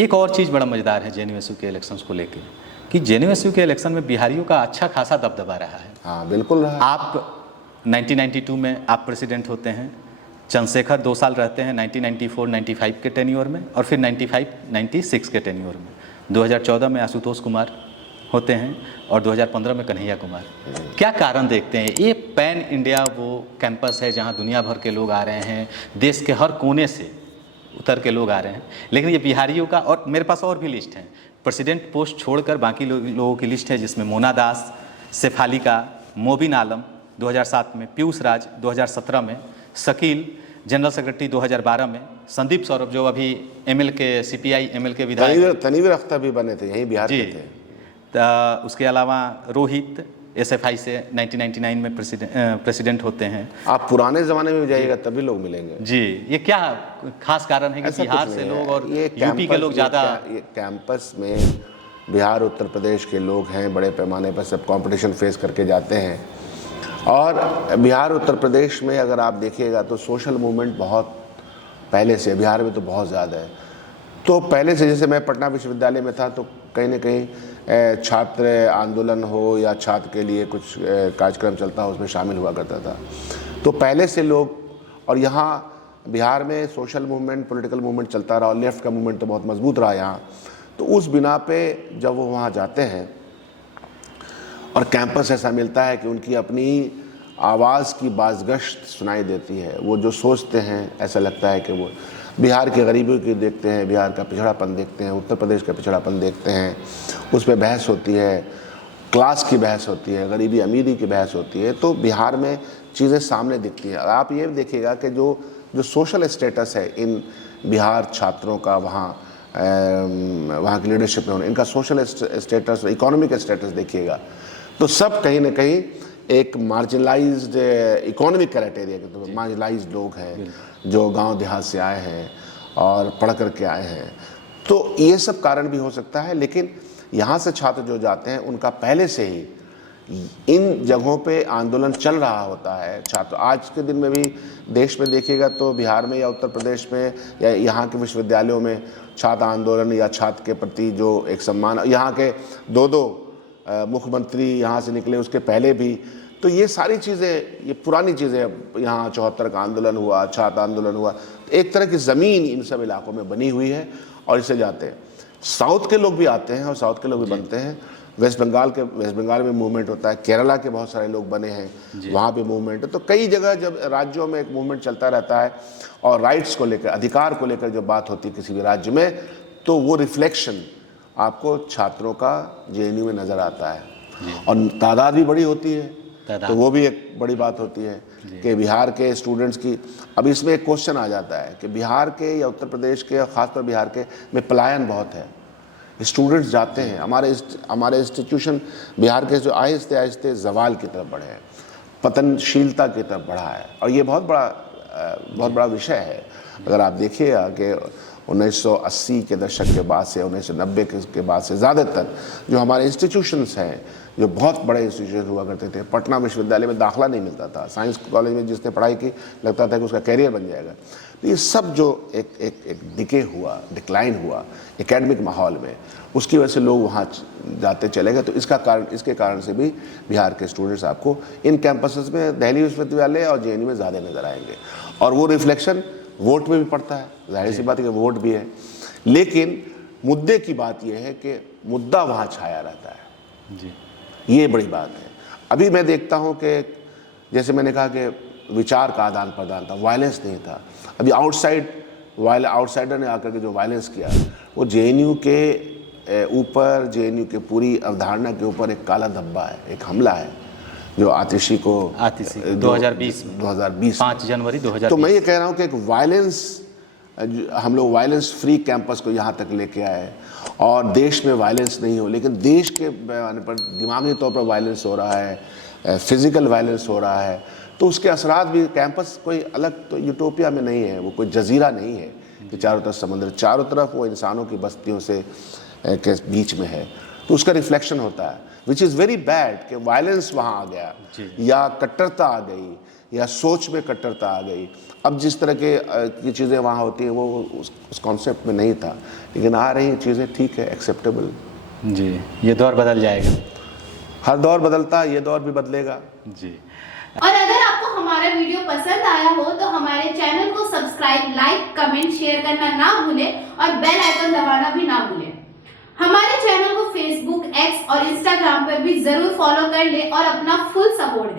एक और चीज़ बड़ा मज़ेदार है जेएनयू के इलेक्शंस को लेकर कि जेएनयू के इलेक्शन में बिहारियों का अच्छा खासा दबदबा रहा है। हाँ बिल्कुल रहा। आप 1992 में आप प्रेसिडेंट होते हैं, चंद्रशेखर 2 साल रहते हैं 1994-95 के टेन्योर में, और फिर 95-96 के टेन्योर में। 2014 में आशुतोष कुमार होते हैं और 2015 में कन्हैया कुमार। क्या कारण देखते हैं? ये पैन इंडिया वो कैंपस है जहाँ दुनिया भर के लोग आ रहे हैं, देश के हर कोने से उतर के लोग आ रहे हैं, लेकिन ये बिहारियों का, और मेरे पास और भी लिस्ट है, प्रेसिडेंट पोस्ट छोड़कर बाकी लोगों की लिस्ट है, जिसमें मोना दास, शेफालिका, मोबिन आलम 2007 में, पीयूष राज 2017 में, शकील जनरल सेक्रेटरी 2012 में, संदीप सौरभ जो अभी एमएल के सीपीआई एमएल के विधायक, तनीवीर अख्तर भी बने थे, यही बिहार के थे। उसके अलावा रोहित एसएफआई से 1999 में प्रेसिडेंट होते हैं। आप पुराने ज़माने में जाइएगा तभी लोग मिलेंगे जी। ये क्या खास कारण है कि बिहार से लोग और यूपी के लोग ज़्यादा? ये कैंपस में बिहार उत्तर प्रदेश के लोग हैं, बड़े पैमाने पर सब कंपटीशन फेस करके जाते हैं। और बिहार उत्तर प्रदेश में अगर आप देखिएगा तो सोशल मूवमेंट बहुत पहले से, बिहार में तो बहुत ज़्यादा है। तो पहले से, जैसे मैं पटना विश्वविद्यालय में था तो कहीं ना कहीं छात्र आंदोलन हो या छात्र के लिए कुछ कार्यक्रम चलता हो, उसमें शामिल हुआ करता था। तो पहले से लोग, और यहाँ बिहार में सोशल मूवमेंट, पॉलिटिकल मूवमेंट चलता रहा और लेफ्ट का मूवमेंट तो बहुत मजबूत रहा यहाँ। तो उस बिना पे जब वो वहाँ जाते हैं और कैंपस ऐसा मिलता है कि उनकी अपनी आवाज़ की बाज़गश्त सुनाई देती है, वो जो सोचते हैं ऐसा लगता है कि वो बिहार के गरीबों की देखते हैं, बिहार का पिछड़ापन देखते हैं, उत्तर प्रदेश का पिछड़ापन देखते हैं, उस पर बहस होती है, क्लास की बहस होती है, गरीबी अमीरी की बहस होती है। तो बिहार में चीज़ें सामने दिखती हैं। आप ये देखिएगा कि जो सोशल स्टेटस है इन बिहार छात्रों का, वहाँ की लीडरशिप में होने, इनका सोशल स्टेटस, इकोनॉमिक स्टेटस देखिएगा तो सब कहीं ना कहीं एक मार्जिनलाइज्ड इकोनॉमिक क्राइटेरिया के तो मार्जिनलाइज्ड लोग हैं जो गांव देहात से आए हैं और पढ़ करके आए हैं। तो ये सब कारण भी हो सकता है, लेकिन यहाँ से छात्र जो जाते हैं उनका पहले से ही इन जगहों पे आंदोलन चल रहा होता है। छात्र आज के दिन में भी देश में देखिएगा तो बिहार में या उत्तर प्रदेश में या यहाँ के विश्वविद्यालयों में छात्र आंदोलन या छात्र के प्रति जो एक सम्मान, यहाँ के दो मुख्यमंत्री यहाँ से निकले उसके पहले भी, तो ये सारी चीज़ें, ये पुरानी चीज़ें, यहाँ 74 का आंदोलन हुआ, छात्र आंदोलन हुआ, एक तरह की ज़मीन इन सब इलाकों में बनी हुई है और इसे जाते हैं। साउथ के लोग भी आते हैं और साउथ के लोग भी बनते हैं। वेस्ट बंगाल में मूवमेंट होता है, केरला के बहुत सारे लोग बने हैं, वहाँ पे मूवमेंट है। तो कई जगह जब राज्यों में एक मूवमेंट चलता रहता है और राइट्स को लेकर, अधिकार को लेकर जब बात होती है किसी भी राज्य में, तो वो रिफ्लेक्शन आपको छात्रों का जेएनयू में नज़र आता है और तादाद भी बड़ी होती है। तो वो भी एक बड़ी बात होती है कि बिहार के स्टूडेंट्स की, अब इसमें एक क्वेश्चन आ जाता है कि बिहार के या उत्तर प्रदेश के, खासकर बिहार के में पलायन बहुत है। स्टूडेंट्स जाते हैं, हमारे इंस्टीट्यूशन बिहार के जो आहिस्ते आहिस्ते जवाल की तरफ बढ़े हैं, पतनशीलता की तरफ बढ़ा है, और ये बहुत बड़ा विषय है। अगर आप देखिएगा कि 1980 के दशक के बाद से 1990 के बाद से ज़्यादातर जो हमारे इंस्टीट्यूशंस हैं, जो बहुत बड़े इंस्टीट्यूशन हुआ करते थे, पटना विश्वविद्यालय में दाखला नहीं मिलता था, साइंस कॉलेज में जिसने पढ़ाई की लगता था कि उसका कैरियर बन जाएगा। तो ये सब जो एक डिके हुआ, डिक्लाइन हुआ एकेडमिक माहौल में, उसकी वजह से लोग वहाँ जाते चले गए। तो इसके कारण से भी बिहार के स्टूडेंट्स आपको इन कैंपसेस में, दिल्ली विश्वविद्यालय और जेएनयू में ज़्यादा नज़र आएंगे, और वो रिफ्लेक्शन वोट में भी पड़ता है। जाहिर सी बात है कि वोट भी है, लेकिन मुद्दे की बात यह है कि मुद्दा वहाँ छाया रहता है जी। ये बड़ी बात है। अभी मैं देखता हूँ कि जैसे मैंने कहा कि विचार का आदान प्रदान था, वायलेंस नहीं था। अभी आउटसाइडर ने आकर के जो वायलेंस किया, वो जेएनयू के ऊपर, जेएनयू के पूरी अवधारणा के ऊपर एक काला धब्बा है, एक हमला है जो आतिशी 2020 5 जनवरी 2020। तो मैं ये कह रहा हूँ कि एक वायलेंस, हम लोग वायलेंस फ्री कैंपस को यहाँ तक लेके आए और देश में वायलेंस नहीं हो, लेकिन देश के पैमाने पर दिमागी तौर पर वायलेंस हो रहा है, फिजिकल वायलेंस हो रहा है। तो उसके असरात भी, कैंपस कोई अलग तो यूटोपिया में नहीं है, वो कोई जजीरा नहीं है कि चारों तरफ समुद्र, चारों तरफ वो इंसानों की बस्तियों से के बीच में है। तो उसका रिफ्लेक्शन होता है, विच इज़ वेरी बैड कि वायलेंस वहाँ आ गया या कट्टरता आ गई या सोच में कट्टरता आ गई। अब जिस तरह की चीज़ें वहाँ होती हैं वो उस कॉन्सेप्ट में नहीं था, लेकिन आ रही चीज़ें ठीक है, एक्सेप्टेबल। जी, ये दौर बदल जाएगा। हर दौर बदलता है, ये दौर भी बदलेगा। जी। और अगर आपको हमारा वीडियो पसंद आया हो तो हमारे चैनल को सब्सक्राइब, लाइक, कमेंट, शेयर करना ना भूलें और बेल आइकन दबाना भी ना भूलें। हमारे चैनल को फेसबुक, एक्स और इंस्टाग्राम पर भी जरूर फॉलो कर लें और अपना फुल सपोर्ट दें।